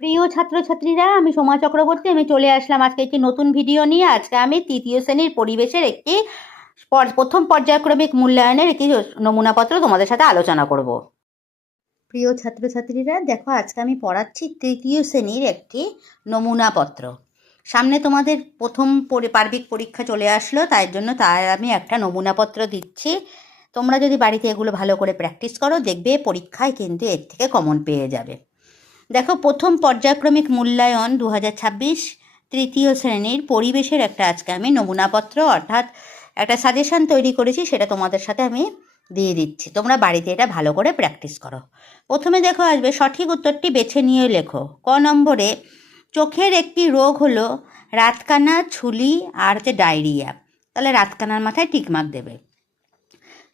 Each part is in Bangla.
প্রিয় ছাত্রছাত্রীরা, আমি সোমা চক্রবর্তী। আমি চলে আসলাম আজকে একটি নতুন ভিডিও নিয়ে। আজকে আমি তৃতীয় শ্রেণীর পরিবেশের একটি প্রথম পর্যায়ক্রমিক মূল্যায়নের একটি নমুনাপত্র তোমাদের সাথে আলোচনা করব। প্রিয় ছাত্রছাত্রীরা, দেখো আজকে আমি পড়াচ্ছি তৃতীয় শ্রেণীর একটি নমুনাপত্র। সামনে তোমাদের প্রথম পার্বিক পরীক্ষা চলে আসলো, তাই জন্য আমি একটা নমুনাপত্র দিচ্ছি। তোমরা যদি বাড়িতে এগুলো ভালো করে প্র্যাকটিস করো, দেখবে পরীক্ষায় কিন্তু এর থেকে কমন পেয়ে যাবে। দেখো, প্রথম পর্যায়ক্রমিক মূল্যায়ন 2026 তৃতীয় শ্রেণীর পরিবেশের একটা আজকে আমি নমুনাপত্র অর্থাৎ একটা সাজেশন তৈরি করেছি, সেটা তোমাদের সাথে আমি দিয়ে দিচ্ছি। তোমরা বাড়িতে এটা ভালো করে প্র্যাকটিস করো। প্রথমে দেখো আসবে, সঠিক উত্তরটি বেছে নিয়ে লেখো। ক নম্বরে, চোখের একটি রোগ হলো রাতকানা, ছুলি আর হচ্ছে ডায়রিয়া। তাহলে রাতকানার মাথায় টিকমার্ক দেবে।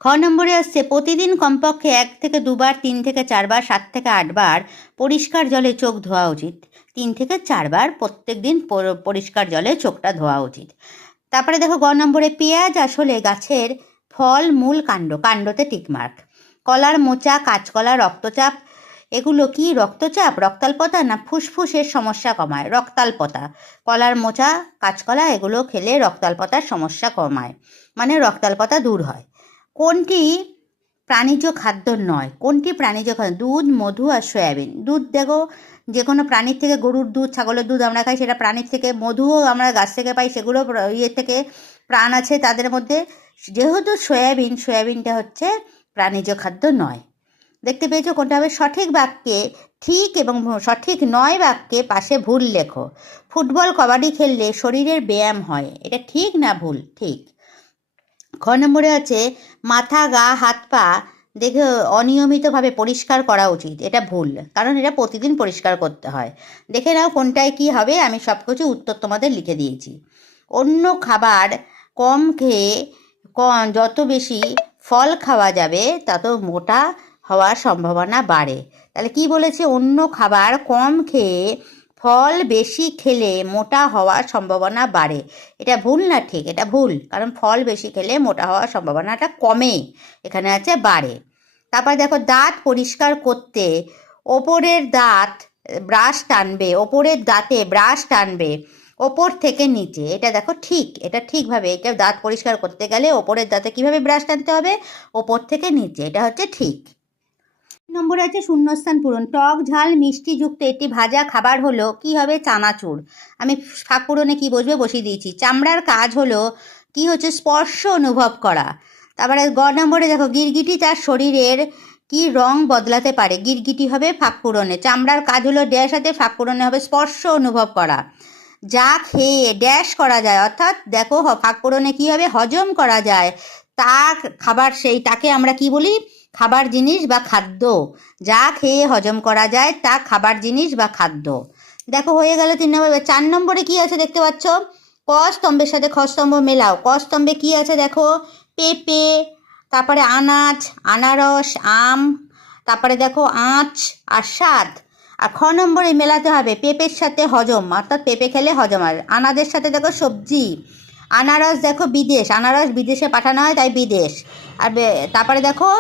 খ নম্বরে আসছে, প্রতিদিন কমপক্ষে 1 থেকে 2 বার, 3 থেকে 4 বার, 7 থেকে 8 বার পরিষ্কার জলে চোখ ধোয়া উচিত। 3 থেকে 4 বার প্রত্যেক দিন পরিষ্কার জলে চোখটা ধোয়া উচিত। তারপরে দেখো, গ নম্বরে, পেঁয়াজ আসলে গাছের ফল, মূল, কাণ্ডতে টিকমার্ক। কলার মোচা, কাঁচকলা, রক্তচাপ, এগুলো কি রক্তচাপ, রক্তাল্পতা না ফুসফুসের সমস্যা কমায়? রক্তাল্পতা। কলার মোচা, কাঁচকলা এগুলো খেলে রক্তাল্পতার সমস্যা কমায়, মানে রক্তাল্পতা দূর হয়। কোনটি প্রাণীজ খাদ্য নয়? কোনটি প্রাণীজ খাদ্য? দুধ, মধু আর সয়াবিন। দুধ দেখো, যে কোনো প্রাণীর থেকে, গরুর দুধ, ছাগলের দুধ আমরা খাই, সেটা প্রাণীর থেকে। মধুও আমরা গাছ থেকে পাই, সেগুলো থেকে প্রাণ আছে তাদের মধ্যে। যেহেতু সয়াবিনটা হচ্ছে প্রাণীজ খাদ্য নয়। দেখতে পেয়েছো কোনটা হবে? সঠিক বাক্যে ঠিক এবং সঠিক নয় বাক্যে পাশে ভুল লেখো। ফুটবল, কবাডি খেললে শরীরের ব্যায়াম হয়, এটা ঠিক না ভুল? ঠিক। খ নম্বরে আছে, মাথা, গা, হাত পা দেখে অনিয়মিতভাবে পরিষ্কার করা উচিত, এটা ভুল, কারণ এটা প্রতিদিন পরিষ্কার করতে হয়। দেখে নাও কোনটায় কি হবে, আমি সব কিছু উত্তর তোমাদের লিখে দিয়েছি। অন্য খাবার কম খেয়ে যত বেশি ফল খাওয়া যাবে তত মোটা হওয়ার সম্ভাবনা বাড়ে। তাহলে কি বলেছে? অন্য খাবার কম খেয়ে ফল বেশি খেলে মোটা হওয়ার সম্ভাবনা বাড়ে। এটা ভুল না ঠিক? এটা ভুল, কারণ ফল বেশি খেলে মোটা হওয়ার সম্ভাবনাটা কমে, এখানে আছে বাড়ে। তারপর দেখো, দাঁত পরিষ্কার করতে ওপরের দাঁতে ব্রাশ টানবে ওপর থেকে নিচে। এটা দেখো ঠিক, এটা ঠিকভাবে, এটা দাঁত পরিষ্কার করতে গেলে ওপরের দাঁতে কিভাবে ব্রাশ টানতে হবে? ওপর থেকে নিচে, এটা হচ্ছে ঠিক। নম্বরে আছে শূন্যস্থান পূরণ। টক, ঝাল, মিষ্টি যুক্ত একটি ভাজা খাবার হলো কি হবে? চানাচুর। আমি ফাঁক পূরণে কি বসবে বসিয়ে দিয়েছি। চামড়ার কাজ হলো কি হচ্ছে? স্পর্শ অনুভব করা। তারপরে গ নম্বরে দেখো, গিরগিটি তার শরীরের কি রং বদলাতে পারে? গিরগিটি হবে ফাঁক পূরণে। চামড়ার কাজ হলো ড্যাশ, হাতে ফাঁক পূরণে হবে স্পর্শ অনুভব করা। যা খেয়ে ড্যাশ করা যায়, অর্থাৎ দেখো ফাঁক পূরণে কি হবে? হজম করা যায়, তা খাবার, তাকে আমরা কি বলি? খাবার জিনিস বা খাদ্য। যা খেয়ে হজম করা যায় তা খাবার জিনিস বা খাদ্য। দেখো হয়ে গেল 3 নম্বর। 4 নম্বরে কি আছে দেখতে পাচ্ছ? ক স্তম্ভের সাথে খ স্তম্ভ মেলাও। ক স্তম্ভে কি আছে দেখো? পেঁপে, তারপরে আনাজ, আনারস, আম, তারপরে দেখো আঁচ আর স্বাদ। আর খ নম্বরে মেলাতে হবে পেঁপের সাথে হজম, অর্থাৎ পেঁপে খেলে হজম হয়। আনাজের সাথে দেখো সবজি। আনারস দেখো বিদেশ, আনারস বিদেশে পাঠানো হয় তাই বিদেশ। আর তারপরে দেখো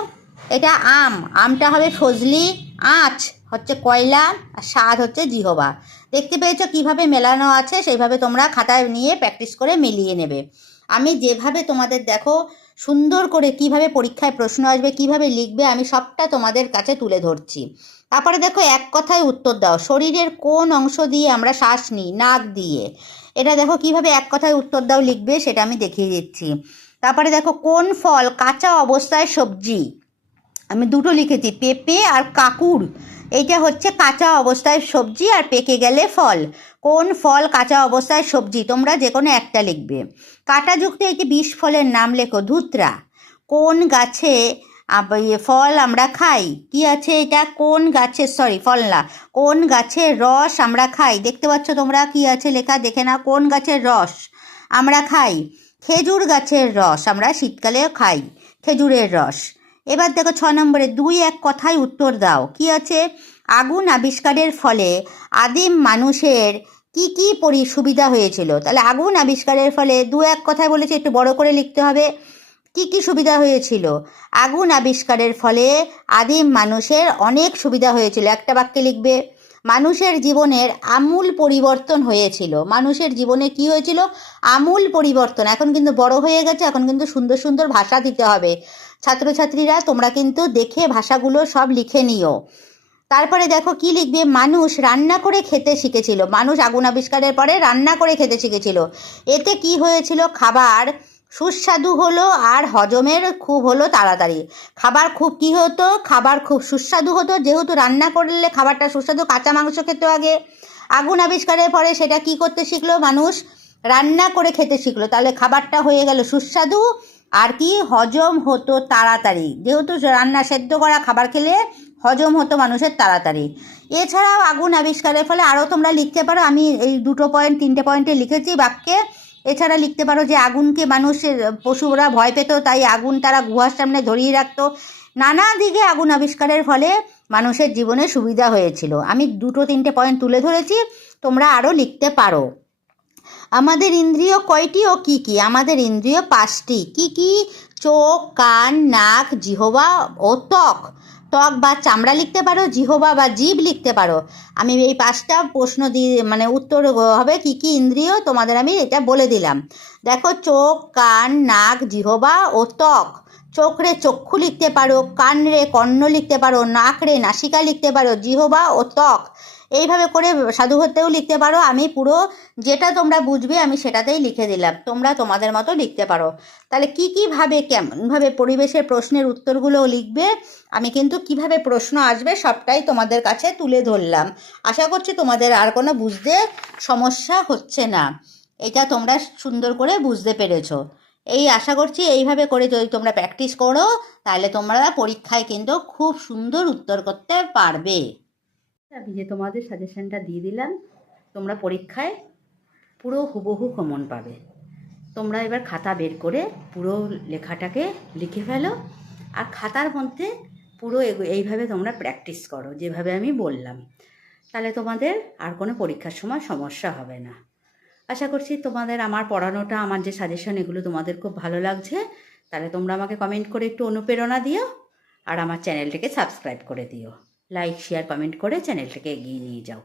এটা আমটা হবে ফজলি, আঁচ হচ্ছে কয়লা, আর স্বাদ হচ্ছে জিহবা। দেখতে পেয়েছো কিভাবে মেলানো আছে? সেইভাবে তোমরা খাতায় নিয়ে প্র্যাকটিস করে মিলিয়ে নেবে। আমি যেভাবে তোমাদের দেখো সুন্দর করে কিভাবে পরীক্ষায় প্রশ্ন আসবে, কিভাবে লিখবে, আমি সবটা তোমাদের কাছে তুলে ধরছি। তারপরে দেখো, এক কথায় উত্তর দাও। শরীরের কোন অংশ দিয়ে আমরা শ্বাস নিই? নাক দিয়ে। এটা দেখো কিভাবে এক কথায় উত্তর দাও লিখবে, সেটা আমি দেখিয়ে দিচ্ছি। তারপরে দেখো, কোন ফল কাঁচা অবস্থায় সবজি? আমি দুটো লিখেছি, পেঁপে আর কাকুর। এইটা হচ্ছে কাঁচা অবস্থায় সবজি আর পেকে গেলে ফল। কোন ফল কাঁচা অবস্থায় সবজি? তোমরা যে কোনো একটা লিখবে। কাঁটাযুক্ত একটি বিষ ফলের নাম লেখো। ধুতরা। কোন গাছে ফল আমরা খাই? কি আছে এটা? কোন গাছের, ফল না, কোন গাছের রস আমরা খাই? দেখতে পাচ্ছ তোমরা কি আছে লেখা? দেখে না, কোন গাছের রস আমরা খাই? খেজুর গাছের রস আমরা শীতকালেও খাই, খেজুরের রস। এবার দেখো 6 নম্বরে, 2-1 কথায় উত্তর দাও। কি আছে? আগুন আবিষ্কারের ফলে আদিম মানুষের কি কি সুবিধা হয়েছিল? তাহলে আগুন আবিষ্কারের ফলে 2-1 কথায় বলেছে, একটু বড় করে লিখতে হবে। কি কি সুবিধা হয়েছিল? আগুন আবিষ্কারের ফলে আদিম মানুষের অনেক সুবিধা হয়েছিল, একটা বাক্যে লিখবে। মানুষের জীবনের আমূল পরিবর্তন হয়েছিল। মানুষের জীবনে কি হয়েছিল? আমূল পরিবর্তন। এখন কিন্তু বড় হয়ে গেছে, এখন কিন্তু সুন্দর সুন্দর ভাষা দিতে হবে। ছাত্রছাত্রীরা তোমরা কিন্তু দেখে ভাষাগুলো সব লিখে নিও। তারপরে দেখো কি লিখবে, মানুষ রান্না করে খেতে শিখেছিল। মানুষ আগুন আবিষ্কারের পরে রান্না করে খেতে শিখেছিল। এতে কি হয়েছিল? খাবার সুস্বাদু হলো আর হজমের খুব হলো তাড়াতাড়ি। খাবার খুব কি হতো? খাবার খুব সুস্বাদু হতো, যেহেতু রান্না করলে খাবারটা সুস্বাদু। কাঁচা মাংস খেতে আগে, আগুন আবিষ্কারের পরে সেটা কি করতে শিখলো? মানুষ রান্না করে খেতে শিখলো। তাহলে খাবারটা হয়ে গেল সুস্বাদু আর কি হজম হতো তাড়াতাড়ি, যেহেতু রান্না সেদ্ধ করা খাবার খেলে হজম হতো মানুষের তাড়াতাড়ি। এছাড়াও আগুন আবিষ্কারের ফলে আরও তোমরা লিখতে পারো, আমি এই 3টে পয়েন্টে লিখেছি বাক্যে। এছাড়া লিখতে পারো যে আগুনকে মানুষের পশুরা ভয় পেত, তাই আগুন তারা গুহার সামনে ধরিয়ে রাখতো। নানা দিকে আগুন আবিষ্কারের ফলে মানুষের জীবনে সুবিধা হয়েছিল। আমি 2-3টে পয়েন্ট তুলে ধরেছি, তোমরা আরও লিখতে পারো। আমাদের ইন্দ্রিয় কয়টি ও কি কি? আমাদের ইন্দ্রিয় 5টি। কি কি? চোখ, কান, নাক, জিহ্বা ও ত্বক। ত্বক বা চামড়া লিখতে পারো, জিহ্বা বা জিভ লিখতে পারো। আমি এই 5টা প্রশ্ন দিয়ে উত্তর হবে কি কি ইন্দ্রিয়, তোমাদের আমি এটা বলে দিলাম। দেখো, চোখ, কান, নাক, জিহ্বা ও ত্বক। চোখ রে চক্ষু লিখতে পারো, কান রে কর্ণ লিখতে পারো, নাক রে নাসিকা লিখতে পারো, জিহ্বা ও ত্বক। এইভাবে করে সাধুঘতেও লিখতে পারো। আমি পুরো যেটা তোমরা বুঝবে আমি সেটাতেই লিখে দিলাম, তোমরা তোমাদের মতো লিখতে পারো। তাহলে কীভাবে কেমনভাবে পরিবেশের প্রশ্নের উত্তরগুলোও লিখবে, আমি কিন্তু কিভাবে প্রশ্ন আসবে সবটাই তোমাদের কাছে তুলে ধরলাম। আশা করছি তোমাদের আর কোনো বুঝতে সমস্যা হচ্ছে না। এটা তোমরা সুন্দর করে বুঝতে পেরেছো। এই আশা করছি এইভাবে করে যদি তোমরা প্র্যাকটিস করো, তাহলে তোমরা পরীক্ষায় কিন্তু খুব সুন্দর উত্তর করতে পারবে। আমি যে তোমাদের সাজেশনটা দিয়ে দিলাম, তোমরা পরীক্ষায় পুরো হুবহু কমন পাবে। তোমরা এবার খাতা বের করে পুরো লেখাটাকে লিখে ফেলো, আর খাতার মধ্যে পুরো এইভাবে তোমরা প্র্যাকটিস করো যেভাবে আমি বললাম। তাহলে তোমাদের আর কোনো পরীক্ষার সময় সমস্যা হবে না। আশা করছি তোমাদের আমার পড়ানোটা, আমার যে সাজেশন, এগুলো তোমাদের খুব ভালো লাগছে। তাহলে তোমরা আমাকে কমেন্ট করে একটু অনুপ্রেরণা দিও, আর আমার চ্যানেলটাকে সাবস্ক্রাইব করে দিও। লাইক, শেয়ার, কমেন্ট করে চ্যানেলটাকে এগিয়ে নিয়ে যাও।